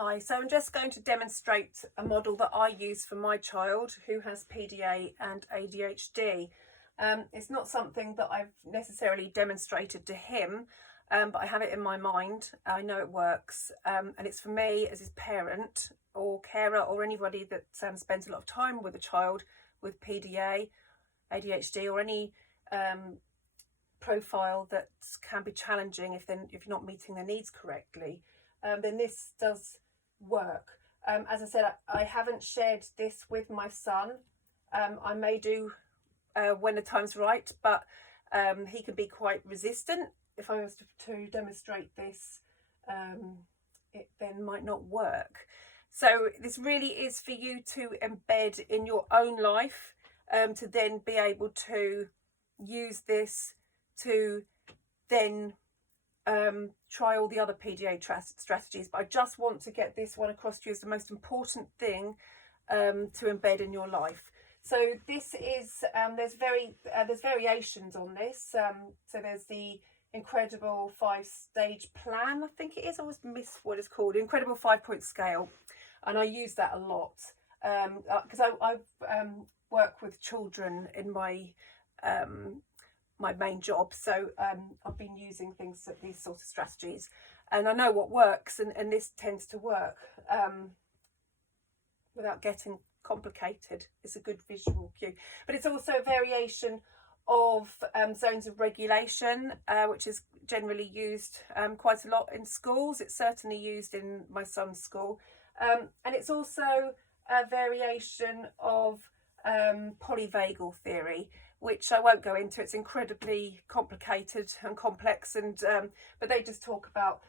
Hi, so I'm just going to demonstrate a model that I use for my child who has PDA and ADHD. It's not something that I've necessarily demonstrated to him, but I have it in my mind. I know it works, and it's for me as his parent or carer or anybody that spends a lot of time with a child with PDA, ADHD or any profile that can be challenging if you're not meeting their needs correctly. Then this does work. As I said, I haven't shared this with my son. I may do when the time's right, but he can be quite resistant. If I was to demonstrate this, it then might not work. So this really is for you to embed in your own life, to then be able to use this to then try all the other PDA strategies, but I just want to get this one across to you as the most important thing to embed in your life. So this is there's variations on this. So there's the incredible 5-stage plan, I think it is. I always miss what it's called. Incredible 5-point scale, and I use that a lot because I've work with children in my my main job, so I've been using these sorts of strategies, and I know what works, and this tends to work without getting complicated. It's a good visual cue, but it's also a variation of zones of regulation, which is generally used quite a lot in schools. It's certainly used in my son's school, and it's also a variation of polyvagal theory, which I won't go into. It's incredibly complicated and complex, and but they just talk about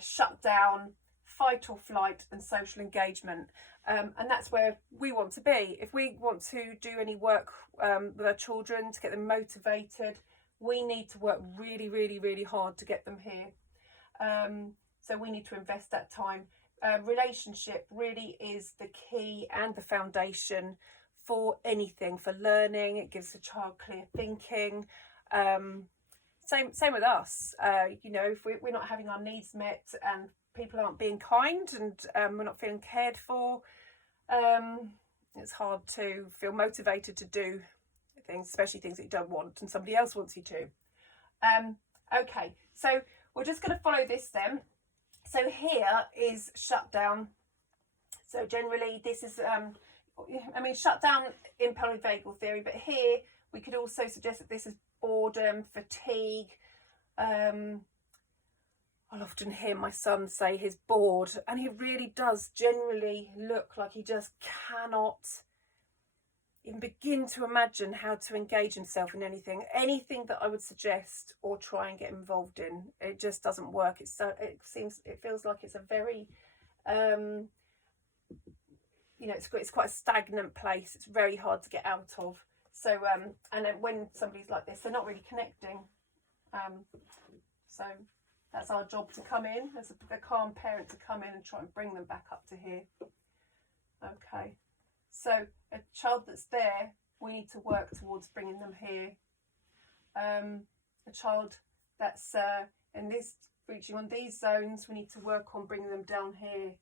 shutdown, fight or flight, and social engagement, and that's where we want to be. If we want to do any work with our children to get them motivated, we need to work really, really, really hard to get them here. So we need to invest that time. Relationship really is the key and the foundation for anything, for learning. It gives the child clear thinking. Same with us. You know, if we're not having our needs met and people aren't being kind and we're not feeling cared for, it's hard to feel motivated to do things, especially things that you don't want and somebody else wants you to. Okay, so we're just going to follow this then. So here is shutdown. So generally this is shutdown in polyvagal theory, but here we could also suggest that this is boredom, fatigue. I'll often hear my son say he's bored, and he really does generally look like he just cannot even begin to imagine how to engage himself in anything that I would suggest or try and get involved in. It just doesn't work. It feels like it's a very it's quite a stagnant place. It's very hard to get out of. So and then when somebody's like this, they're not really connecting. So that's our job, to come in as a calm parent, to come in and try and bring them back up to here. Okay, so a child that's there, we need to work towards bringing them here. A child that's reaching on these zones, we need to work on bringing them down here.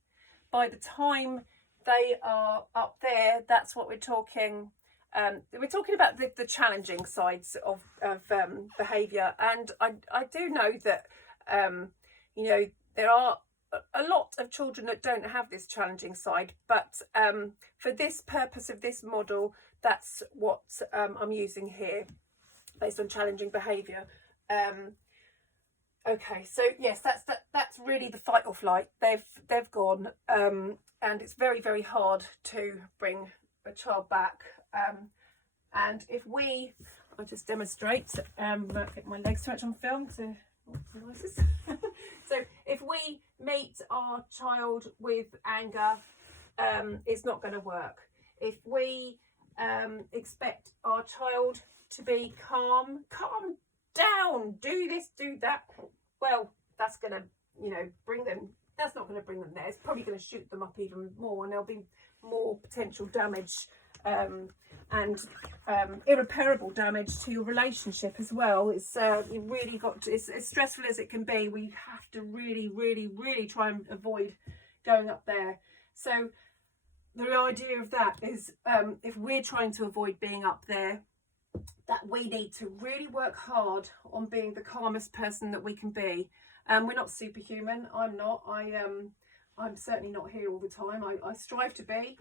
By the time they are up there, that's what we're talking. We're talking about the challenging sides of behaviour, and I do know that there are a lot of children that don't have this challenging side, but for this purpose of this model, that's what I'm using here, based on challenging behaviour. Okay, so yes, that's really the fight or flight. They've gone, and it's very, very hard to bring a child back. And if I'll just demonstrate. Get my legs too much on film to devices. So if we meet our child with anger, it's not going to work. If we expect our child to be calm down, do this, do that, well, that's going to that's not going to bring them there. It's probably going to shoot them up even more, and there'll be more potential damage and irreparable damage to your relationship as well. It's you really got to, it's as stressful as it can be. We have to really, really, really try and avoid going up there. So the idea of that is if we're trying to avoid being up there, that we need to really work hard on being the calmest person that we can be. We're not superhuman. I'm not. I'm certainly not here all the time. I strive to be.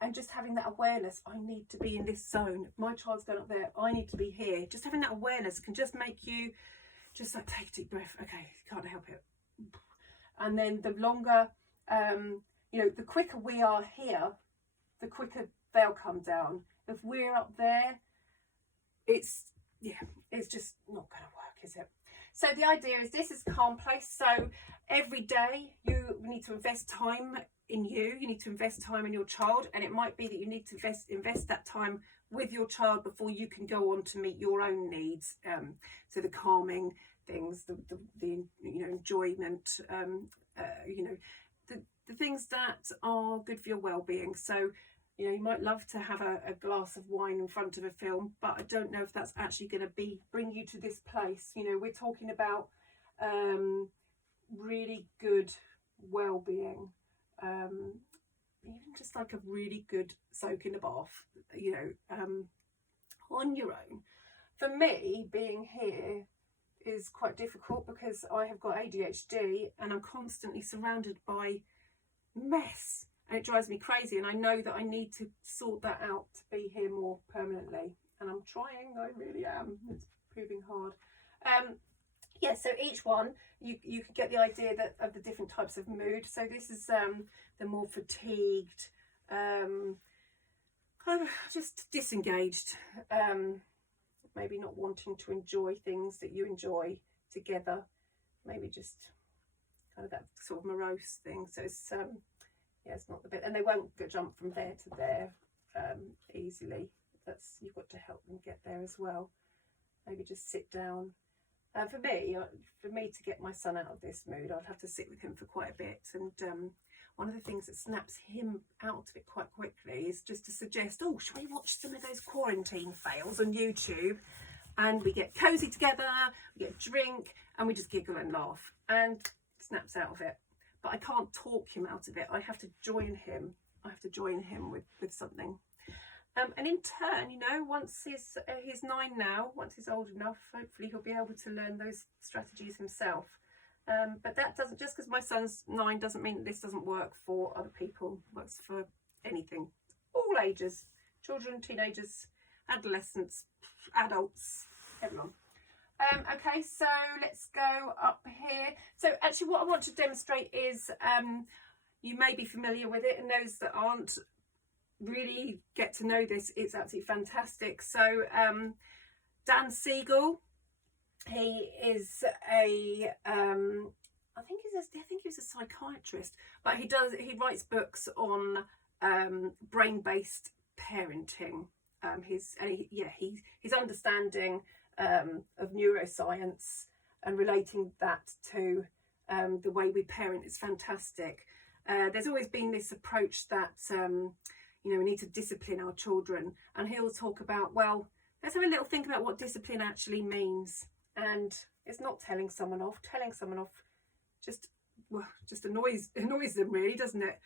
And just having that awareness, I need to be in this zone. If my child's going up there, I need to be here. Just having that awareness can just make you just like take a deep breath. Okay, can't help it. And then the longer, you know, the quicker we are here, the quicker they'll come down. If we're up there, it's just not going to work, is it? So the idea is this is a calm place. So every day you need to invest time in you. You need to invest time in your child, and it might be that you need to invest that time with your child before you can go on to meet your own needs. So the calming things, the you know, enjoyment, you know, the things that are good for your well-being. So, you know, you might love to have a glass of wine in front of a film, but I don't know if that's actually going to bring you to this place. You know, we're talking about really good well-being, even just like a really good soak in the bath, you know, on your own. For me, being here is quite difficult because I have got ADHD and I'm constantly surrounded by mess. And it drives me crazy, and I know that I need to sort that out to be here more permanently, and I'm trying. I really am. It's proving hard. Yeah, so each one you can get the idea that of the different types of mood. So this is the more fatigued, kind of just disengaged, maybe not wanting to enjoy things that you enjoy together, maybe just kind of that sort of morose thing. So it's yeah, it's not the bit, and they won't jump from there to there easily. You've got to help them get there as well. Maybe just sit down. For me to get my son out of this mood, I'd have to sit with him for quite a bit. And one of the things that snaps him out of it quite quickly is just to suggest, oh, shall we watch some of those quarantine fails on YouTube? And we get cozy together, we get a drink, and we just giggle and laugh, and snaps out of it. But I can't talk him out of it. I have to join him. I have to join him with something. And in turn, you know, once he's 9 now, once he's old enough, hopefully he'll be able to learn those strategies himself. But that doesn't, just because my son's 9 doesn't mean that this doesn't work for other people. It works for anything, all ages, children, teenagers, adolescents, adults, everyone. Okay, so let's go up here. So actually what I want to demonstrate is, you may be familiar with it, and those that aren't, really get to know this. It's absolutely fantastic. So Dan Siegel, he is a I think he's a psychiatrist, but he writes books on brain-based parenting. His understanding of neuroscience and relating that to the way we parent is fantastic. There's always been this approach that you know, we need to discipline our children, and he'll talk about, well, let's have a little think about what discipline actually means. And it's not telling someone off. Telling someone off just annoys them, really, doesn't it?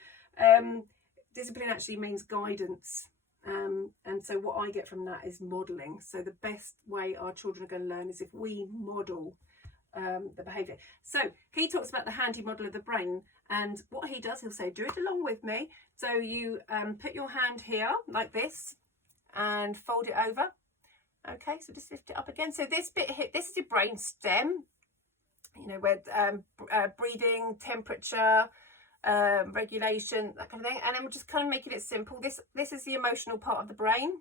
Discipline actually means guidance. And so what I get from that is modelling. So the best way our children are going to learn is if we model the behaviour. So he talks about the handy model of the brain, and what he does, he'll say, do it along with me. So you put your hand here like this and fold it over. Okay, so just lift it up again. So this bit here, this is your brain stem, you know, where breathing, temperature, regulation, that kind of thing. And then we're just kind of making it simple. This is the emotional part of the brain.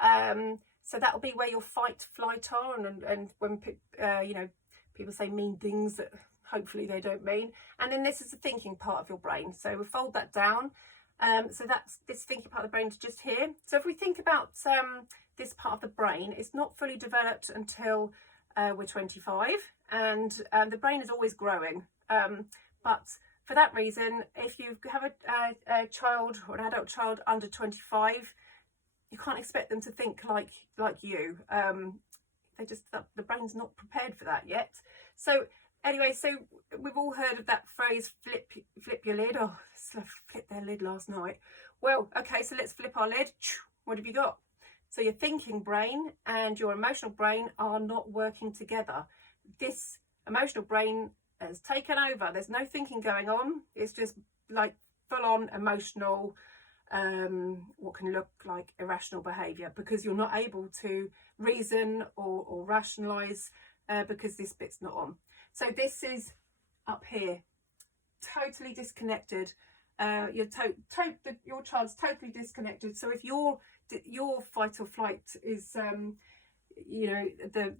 So that'll be where your fight, flight are, and when you know, people say mean things that hopefully they don't mean. And then this is the thinking part of your brain. So we'll fold that down. So that's this thinking part of the brain is just here. So if we think about this part of the brain, it's not fully developed until we're 25, and the brain is always growing. But for that reason, if you have a child or an adult child under 25, you can't expect them to think like you. The brain's not prepared for that yet. So Anyway, so we've all heard of that phrase, flip your lid. Oh, let's flip their lid last night. Well, okay, so let's flip our lid. What have you got? So your thinking brain and your emotional brain are not working together. This emotional brain has taken over. There's no thinking going on. It's just like full on emotional, what can look like irrational behaviour, because you're not able to reason or rationalise because this bit's not on. So this is up here, totally disconnected. Your child's totally disconnected. So if your fight or flight is, you know,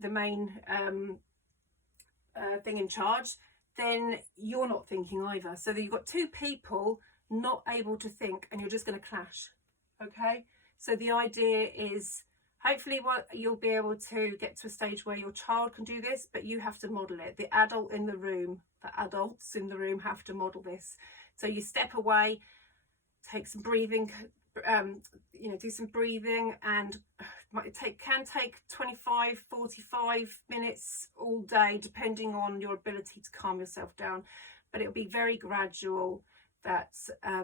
the main thing in charge, then you're not thinking either. So you've got two people not able to think, and you're just going to clash. Okay, so the idea is, hopefully you'll be able to get to a stage where your child can do this, but you have to model it. The adults in the room have to model this. So you step away, take some breathing, you know, do some breathing, and can take 25, 45 minutes all day, depending on your ability to calm yourself down. But it'll be very gradual that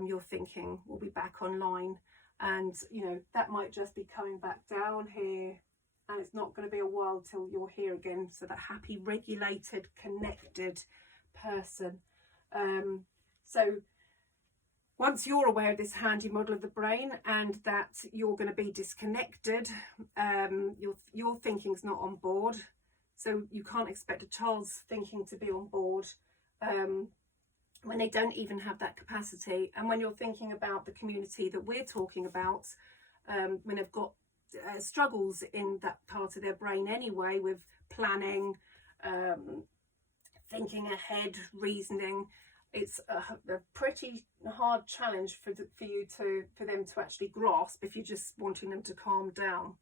your thinking will be back online. And, you know, that might just be coming back down here, and it's not going to be a while till you're here again. So that happy, regulated, connected person. So once you're aware of this handy model of the brain and that you're going to be disconnected, your thinking's not on board. So you can't expect a child's thinking to be on board when they don't even have that capacity. And when you're thinking about the community that we're talking about, when they've got struggles in that part of their brain anyway, with planning, thinking ahead, reasoning, it's a pretty hard challenge for them to actually grasp if you're just wanting them to calm down.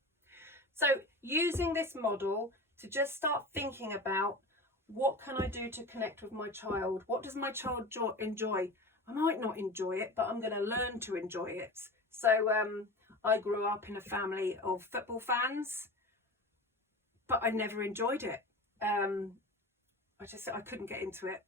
So using this model to just start thinking about, what can I do to connect with my child? What does my child enjoy? I might not enjoy it, but I'm going to learn to enjoy it. So I grew up in a family of football fans, but I never enjoyed it. I couldn't get into it.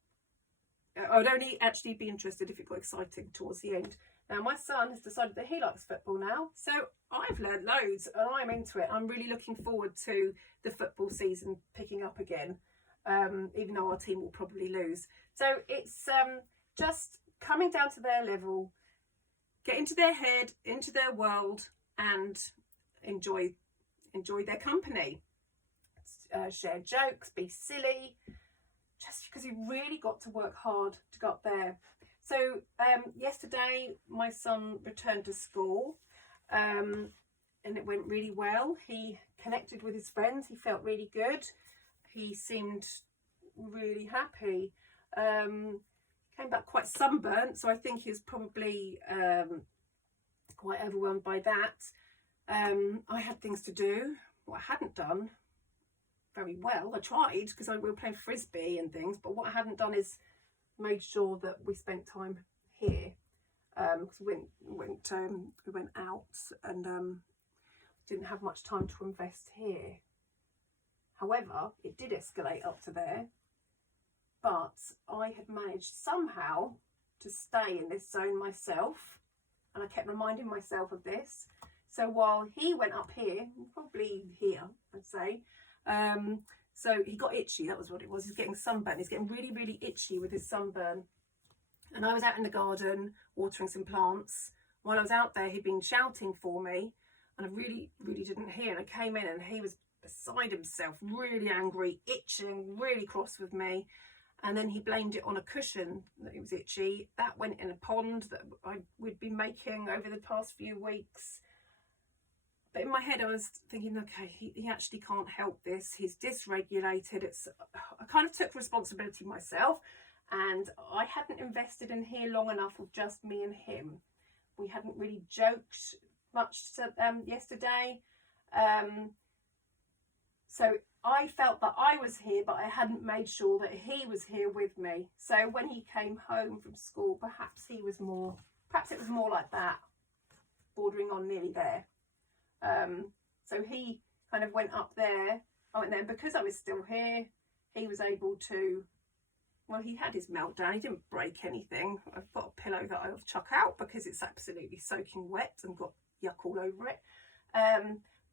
I would only actually be interested if it got exciting towards the end. Now my son has decided that he likes football now, so I've learned loads and I'm into it. I'm really looking forward to the football season picking up again, even though our team will probably lose. So it's just coming down to their level, get into their head, into their world, and enjoy their company. Share jokes, be silly, just because you've really got to work hard to get up there. So yesterday my son returned to school, and it went really well. He connected with his friends. He felt really good. He seemed really happy. Came back quite sunburnt, so I think he was probably quite overwhelmed by that. I had things to do. What I hadn't done very well, I tried, because we were playing frisbee and things, but what I hadn't done is made sure that we spent time here, because we went out and didn't have much time to invest here. However, it did escalate up to there, but I had managed somehow to stay in this zone myself, and I kept reminding myself of this. So while he went up here, probably here, I'd say, so he got itchy. That was what it was. He's getting sunburn. He's getting really, really itchy with his sunburn. And I was out in the garden watering some plants. While I was out there, he'd been shouting for me, and I really, really didn't hear. And I came in and he was beside himself, really angry, itching, really cross with me. And then he blamed it on a cushion that it was itchy. That went in a pond that we'd been making over the past few weeks. But in my head, I was thinking, okay, he actually can't help this. He's dysregulated. I kind of took responsibility myself, and I hadn't invested in here long enough with just me and him. We hadn't really joked much yesterday. So I felt that I was here, but I hadn't made sure that he was here with me. So when he came home from school, perhaps it was more like that, bordering on nearly there. So he kind of went up there. I went there, and because I was still here, he was able to well, he had his meltdown. He didn't break anything. I've got a pillow that I'll chuck out because it's absolutely soaking wet and got yuck all over it.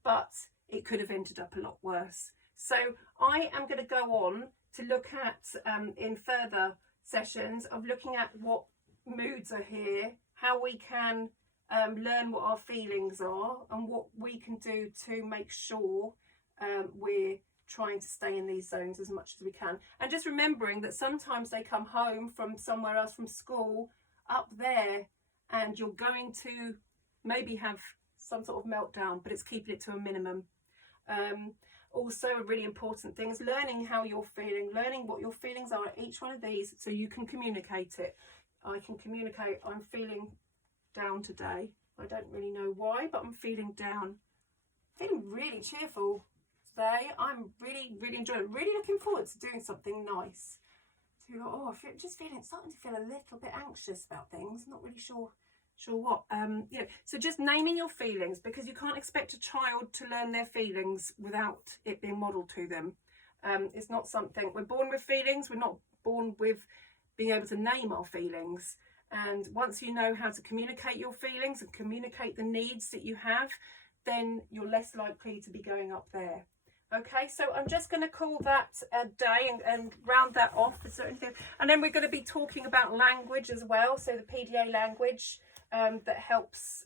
But it could have ended up a lot worse. So I am going to go on to look at, in further sessions, of looking at what moods are here, how we can learn what our feelings are, and what we can do to make sure we're trying to stay in these zones as much as we can. And just remembering that sometimes they come home from somewhere else, from school, up there, and you're going to maybe have some sort of meltdown, but it's keeping it to a minimum. Also, a really important thing is learning how you're feeling, learning what your feelings are at each one of these, so you can communicate it. I can communicate, I'm feeling down today. I don't really know why, but I'm feeling down. Feeling really cheerful today. I'm really enjoying it. Really looking forward to doing something nice. So, oh, I feel, just feeling, starting to feel a little bit anxious about things. Not really sure what. You know, so just naming your feelings, because you can't expect a child to learn their feelings without it being modelled to them. It's not something, we're born with feelings. We're not born with being able to name our feelings. And once you know how to communicate your feelings and communicate the needs that you have, then you're less likely to be going up there. Okay, so I'm just going to call that a day and round that off for certain things. And then we're going to be talking about language as well. So the PDA language that helps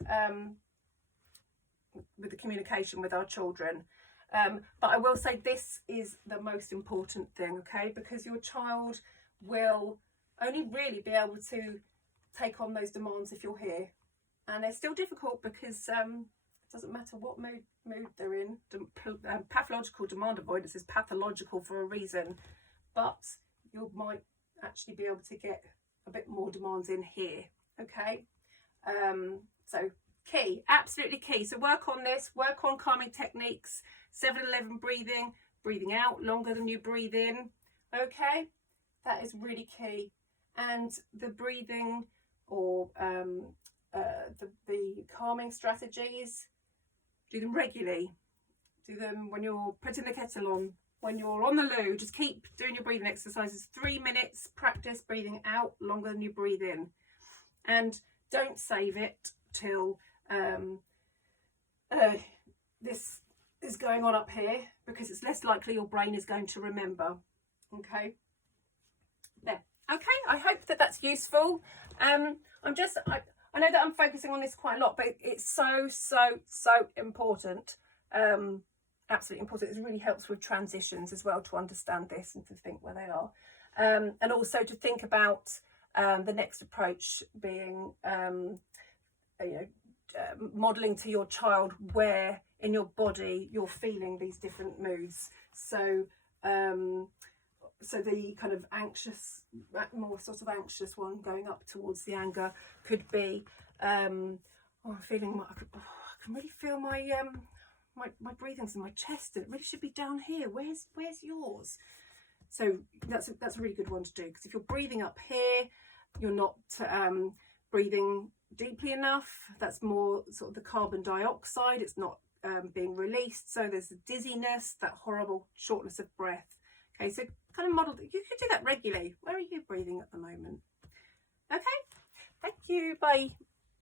with the communication with our children. But I will say this is the most important thing, okay? Because your child will only really be able to take on those demands if you're here. And they're still difficult because it doesn't matter what mood they're in. Pathological demand avoidance is pathological for a reason, but you might actually be able to get a bit more demands in here. Okay, so key, absolutely key. So work on this, work on calming techniques, 7-11 breathing, breathing out longer than you breathe in. Okay, that is really key. And the breathing or the calming strategies, do them regularly. Do them when you're putting the kettle on, when you're on the loo. Just keep doing your breathing exercises. 3 minutes, practice breathing out longer than you breathe in. And don't save it till this is going on up here, because it's less likely your brain is going to remember. Okay, there. Okay, I hope that that's useful. I know that I'm focusing on this quite a lot, but it's so important. Absolutely important. It really helps with transitions as well to understand this and to think where they are, and also to think about the next approach being modelling to your child where in your body you're feeling these different moods. So so the kind of anxious, more sort of anxious one going up towards the anger could be, I'm feeling, I can really feel my my breathing's in my chest, and it really should be down here. Where's yours? So that's a really good one to do, because if you're breathing up here, you're not breathing deeply enough. That's more sort of the carbon dioxide. It's not being released. So there's the dizziness, that horrible shortness of breath. Okay, so kind of model, you could do that regularly. Where are you breathing at the moment? Okay, thank you, bye.